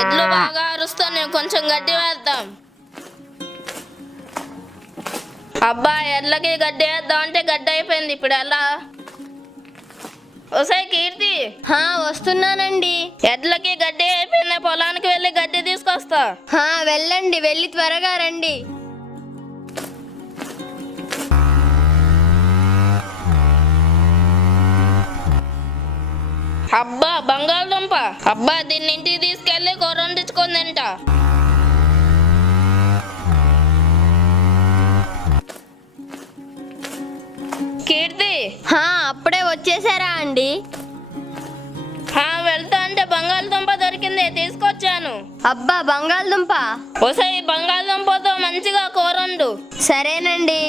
ఎడ్లు బాగా అరుస్తున్నాయి, కొంచెం గడ్డి వేద్దాం. అబ్బా, ఎడ్లకి గడ్డి వేద్దాం అంటే గడ్డి అయిపోయింది. ఇప్పుడు ఎలా? ఒసే కీర్తి, వస్తున్నానండి. ఎడ్లకి గడ్డి అయిపోయింది, పొలానికి వెళ్ళి గడ్డి తీసుకొస్తా. వెళ్ళండి, వెళ్ళి త్వరగా రండి. అబ్బా, బంగాళదుంప. అబ్బా, దీన్ని ఇంటికి తీసుకెళ్లి కూర వండించుకొని తింటా. కీర్తి, అప్పుడే వచ్చేసారా అండి? వెళ్తా అంటే బంగాళదుంప దొరికింది, తీసుకొచ్చాను. అబ్బా, బంగాళదుంప. ఒసే, బంగాళదుంపతో మంచిగా కూర వండు. సరేనండి.